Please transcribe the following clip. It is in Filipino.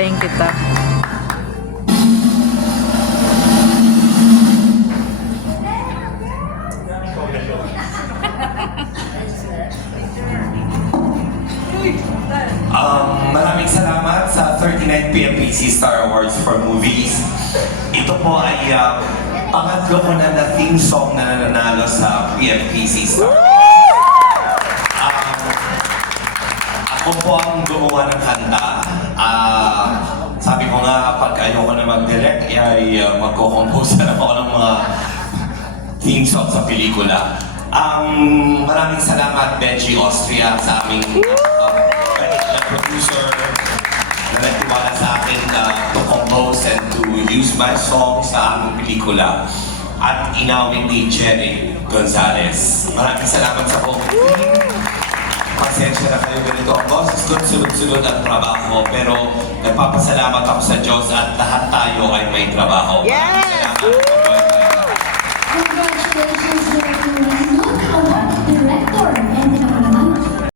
Antayin kita. Maraming salamat sa 39 PMPC Star Awards for Movies. Ito po ay pangatlo ko na theme song na nananalo sa PMPC Star Awards. Ako po ang gumawa ng kanta. Sabi ko nga, pag ayoko na mag-direct, ay magko-compose na ako ng mga theme song sa pelikula. Maraming salamat, Benji Austria, sa aming producer na nagtiwala sa akin to compose and to use my song sa aming pelikula. At inawin ni Jerry Gonzalez. Maraming salamat sa buong team. Pasensya na kayo ganito ang boses ko, sunod-sunod ang trabaho. Pero nagpapasalamat ako sa Diyos at lahat tayo ay may trabaho. Maraming salamat.